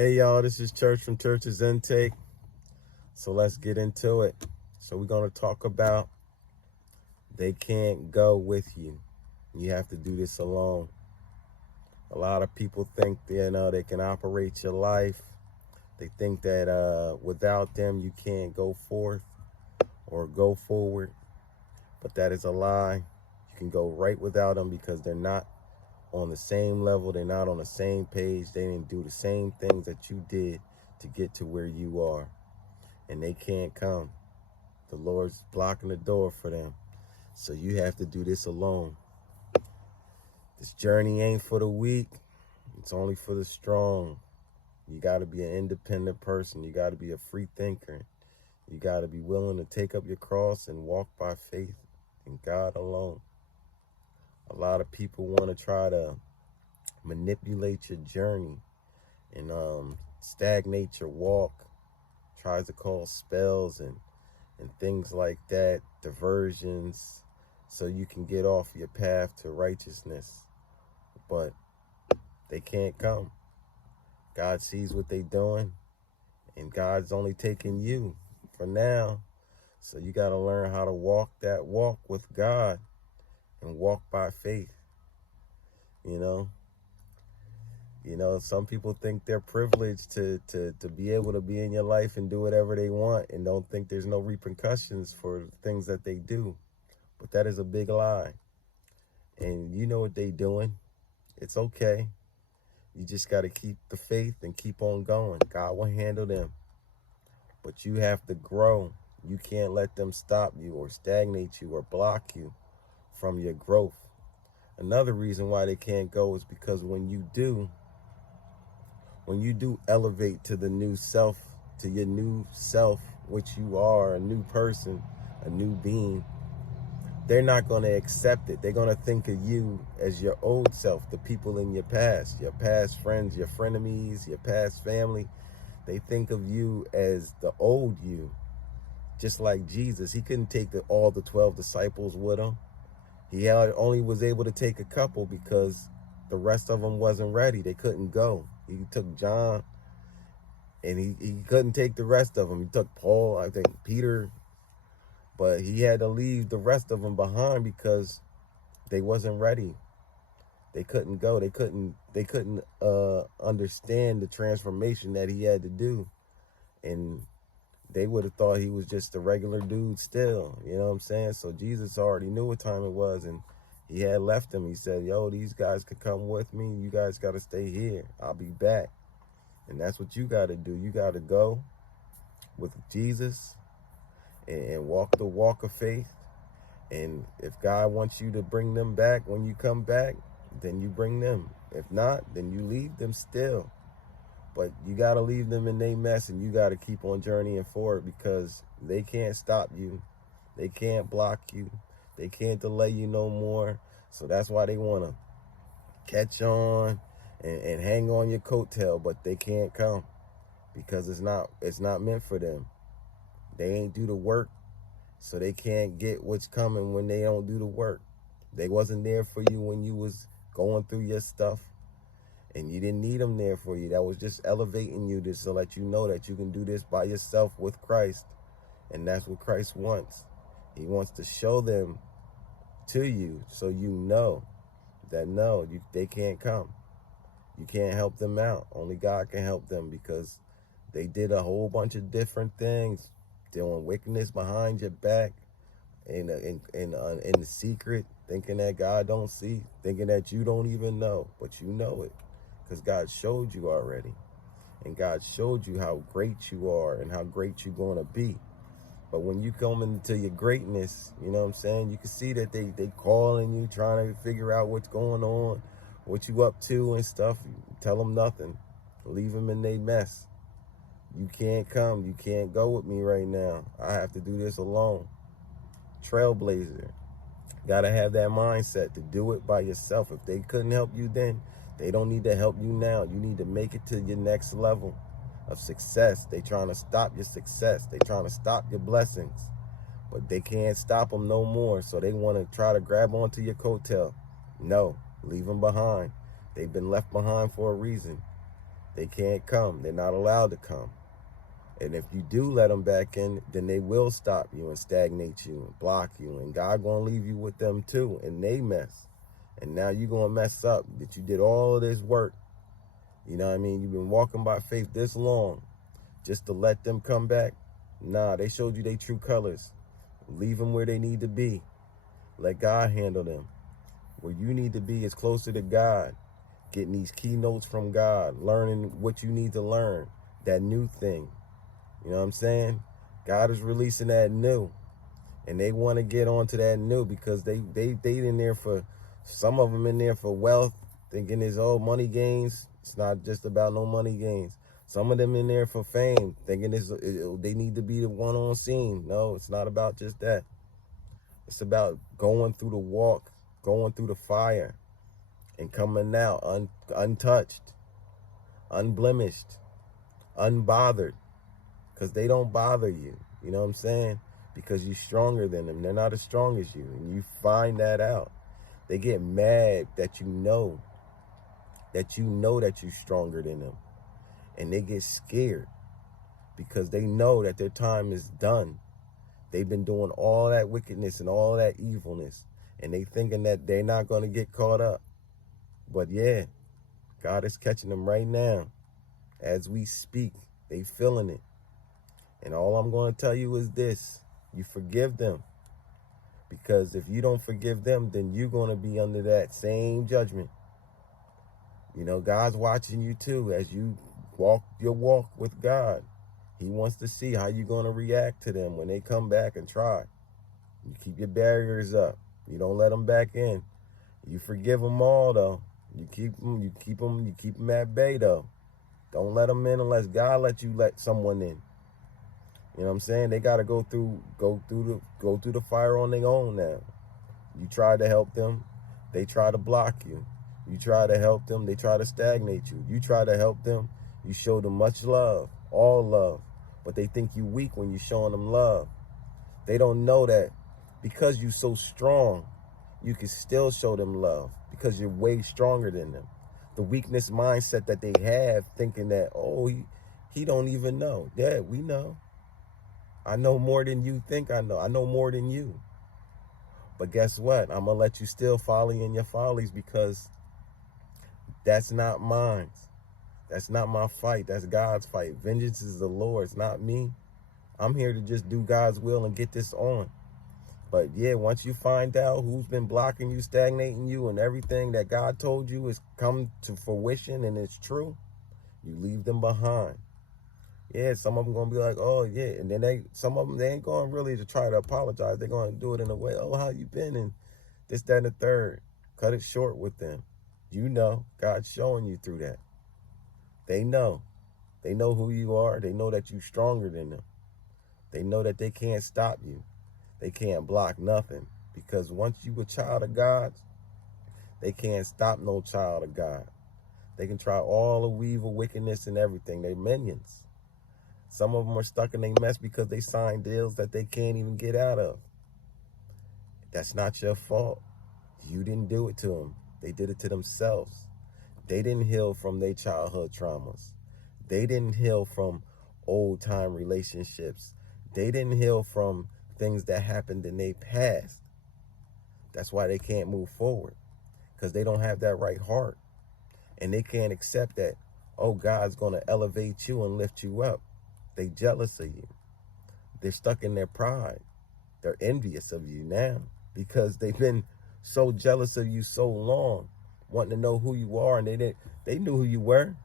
Hey y'all, this is Church from Church's Intake. So let's get into it. So we're going to talk about they can't go with you. You have to do this alone. A lot of people think they can operate your life. They think that without them you can't go forth or go forward. But that is a lie. You can go right without them because they're not on the same level. They're not on the same page. They didn't do the same things that you did to get to where you are. And they can't come. The Lord's blocking the door for them. So you have to do this alone. This journey ain't for the weak. It's only for the strong. You got to be an independent person. You got to be a free thinker. You got to be willing to take up your cross and walk by faith in God alone. A lot of people want to try to manipulate your journey and stagnate your walk. Tries to call spells and things like that, diversions, so you can get off your path to righteousness. But they can't come. God sees what they're doing, and God's only taking you for now. So you got to learn how to walk that walk with God and walk by faith. Some people think they're privileged to be able to be in your life and do whatever they want and don't think there's no repercussions for things that they do. But that is a big lie. And you know what they're doing. It's okay. You just got to keep the faith and keep on going. God will handle them. But you have to grow. You can't let them stop you or stagnate you or block you from your growth. Another reason why they can't go is because when you do elevate to the new self, to your new self, which you are, a new person, a new being, they're not going to accept it. They're going to think of you as your old self, the people in your past friends, your frenemies, your past family. They think of you as the old you. Just like Jesus, he couldn't take all the 12 disciples with him. He only was able to take a couple because the rest of them wasn't ready. They couldn't go. He took John, and he couldn't take the rest of them. He took Paul, I think Peter, but he had to leave the rest of them behind because they wasn't ready. They couldn't go. They couldn't understand the transformation that he had to do. And they would have thought he was just a regular dude still. You know what I'm saying? So Jesus already knew what time it was, and he had left them. He said, yo, these guys could come with me. You guys got to stay here. I'll be back. And that's what you got to do. You got to go with Jesus and walk the walk of faith. And if God wants you to bring them back when you come back, then you bring them. If not, then you leave them still. But you got to leave them in their mess, and you got to keep on journeying forward because they can't stop you. They can't block you. They can't delay you no more. So that's why they want to catch on and hang on your coattail, but they can't come because it's not meant for them. They ain't do the work, so they can't get what's coming when they don't do the work. They wasn't there for you when you was going through your stuff, and you didn't need them there for you. That was just elevating you just to let you know that you can do this by yourself with Christ. And that's what Christ wants. He wants to show them to you so you know that they can't come. You can't help them out. Only God can help them because they did a whole bunch of different things, doing wickedness behind your back, in the secret, thinking that God don't see, thinking that you don't even know, but you know it because God showed you already, and God showed you how great you are and how great you're going to be. But when you come into your greatness, you know what I'm saying, you can see that they calling you, trying to figure out what's going on, what you up to and stuff. You tell them nothing. Leave them in their mess. You can't come. You can't go with me right now. I have to do this alone. Trailblazer. Got to have that mindset to do it by yourself. If they couldn't help you then, they don't need to help you now. You need to make it to your next level of success. They trying to stop your success. They trying to stop your blessings. But they can't stop them no more. So they want to try to grab onto your coattail. No, leave them behind. They've been left behind for a reason. They can't come. They're not allowed to come. And if you do let them back in, then they will stop you and stagnate you and block you. And God going to leave you with them too. And they mess. And now you're going to mess up that you did all of this work. You know what I mean? You've been walking by faith this long just to let them come back. Nah, they showed you their true colors. Leave them where they need to be. Let God handle them. Where you need to be is closer to God. Getting these keynotes from God. Learning what you need to learn. That new thing. You know what I'm saying? God is releasing that new. And they want to get onto that new because they in there for, some of them in there for wealth, thinking it's all money gains. It's not just about no money gains. Some of them in there for fame, thinking they need to be the one on scene. No, it's not about just that. It's about going through the walk, going through the fire, and coming out untouched, unblemished, unbothered. Because they don't bother you. You know what I'm saying? Because you're stronger than them. They're not as strong as you. And you find that out. They get mad that you know that you're stronger than them. And they get scared because they know that their time is done. They've been doing all that wickedness and all that evilness. And they thinking that they're not going to get caught up. But yeah, God is catching them right now. As we speak, they feeling it. And all I'm going to tell you is this. You forgive them. Because if you don't forgive them, then you're going to be under that same judgment. You know, God's watching you too as you walk your walk with God. He wants to see how you're going to react to them when they come back and try. You keep your barriers up. You don't let them back in. You forgive them all, though. You keep them at bay, though. Don't let them in unless God lets you let someone in. You know what I'm saying? They got to go through the fire on their own now. You try to help them, they try to block you. You try to help them, they try to stagnate you. You try to help them, you show them much love, all love. But they think you weak when you're showing them love. They don't know that because you're so strong, you can still show them love because you're way stronger than them. The weakness mindset that they have, thinking that, oh, he don't even know. Yeah, we know. I know more than you think I know. I know more than you. But guess what? I'm going to let you still folly in your follies because that's not mine. That's not my fight. That's God's fight. Vengeance is the Lord's, not me. I'm here to just do God's will and get this on. But yeah, once you find out who's been blocking you, stagnating you, and everything that God told you is come to fruition and it's true, you leave them behind. Yeah, some of them going to be like, oh, yeah. And then some of them, they ain't going really to try to apologize. They're going to do it in a way, oh, how you been? And this, that, and the third. Cut it short with them. You know, God's showing you through that. They know. They know who you are. They know that you're stronger than them. They know that they can't stop you. They can't block nothing. Because once you a child of God, they can't stop no child of God. They can try all the evil, wickedness, and everything. They're minions. Some of them are stuck in their mess because they signed deals that they can't even get out of. That's not your fault. You didn't do it to them. They did it to themselves. They didn't heal from their childhood traumas. They didn't heal from old-time relationships. They didn't heal from things that happened in their past. That's why they can't move forward, because they don't have that right heart. And they can't accept that, oh, God's going to elevate you and lift you up. They jealous of you. They're stuck in their pride. They're envious of you now because they've been so jealous of you so long, wanting to know who you are, and they knew who you were.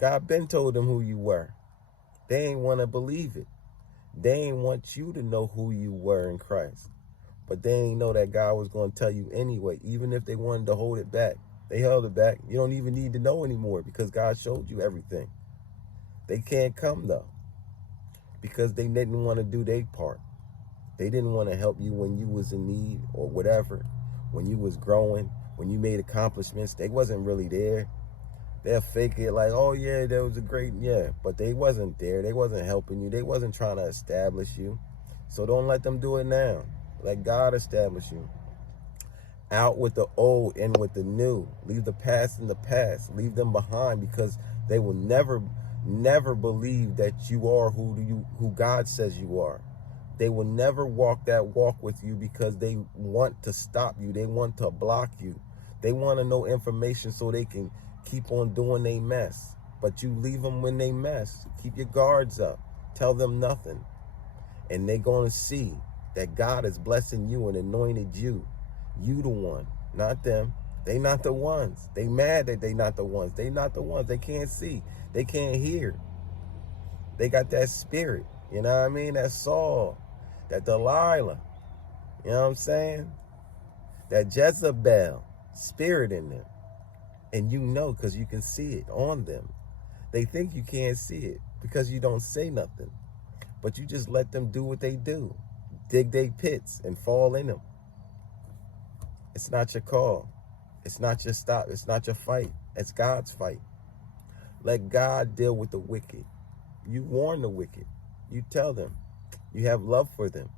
God been told them who you were. They ain't want to believe it. They ain't want you to know who you were in Christ. But they ain't know that God was going to tell you anyway, even if they wanted to hold it back. They held it back. You don't even need to know anymore because God showed you everything. They can't come, though, because they didn't want to do their part. They didn't want to help you when you was in need or whatever, when you was growing, when you made accomplishments. They wasn't really there. They'll fake it like, oh, yeah, that was a great, yeah. But they wasn't there. They wasn't helping you. They wasn't trying to establish you. So don't let them do it now. Let God establish you. Out with the old and with the new. Leave the past in the past. Leave them behind because They will never believe that you are who God says you are. They will never walk that walk with you because they want to stop you. They want to block you. They want to know information so they can keep on doing their mess. But you leave them when they mess. Keep your guards up. Tell them nothing. And they're going to see that God is blessing you and anointed you. You the one, not them. They not the ones. They mad that they not the ones. They not the ones. They can't see. They can't hear. They got that spirit. You know what I mean? That Saul. That Delilah. You know what I'm saying? That Jezebel spirit in them. And you know because you can see it on them. They think you can't see it because you don't say nothing. But you just let them do what they do. Dig their pits and fall in them. It's not your call. It's not your stop. It's not your fight. It's God's fight. Let God deal with the wicked. You warn the wicked. You tell them. You have love for them.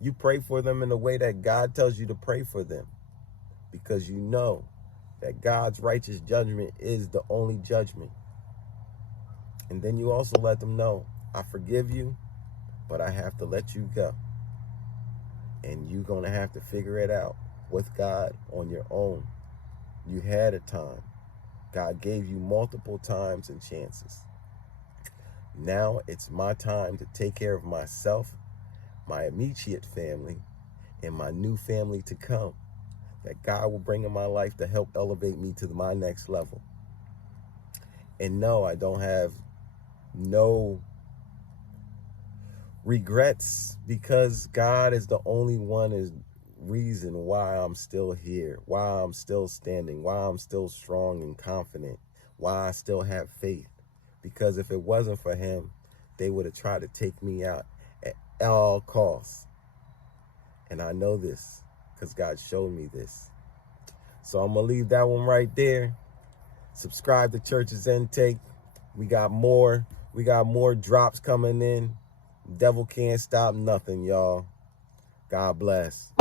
You pray for them in the way that God tells you to pray for them. Because you know that God's righteous judgment is the only judgment. And then you also let them know, I forgive you, but I have to let you go. And you're going to have to figure it out with God on your own. You had a time. God gave you multiple times and chances. Now it's my time to take care of myself, my immediate family, and my new family to come. That God will bring in my life to help elevate me to my next level. And no, I don't have no regrets because God is the only one is reason why I'm still here, why I'm still standing, why I'm still strong and confident, why I still have faith. Because if it wasn't for him, they would have tried to take me out at all costs. And I know this because God showed me this. So I'm going to leave that one right there. Subscribe to Church's Intake. We got more drops coming in. Devil can't stop nothing, y'all. God bless.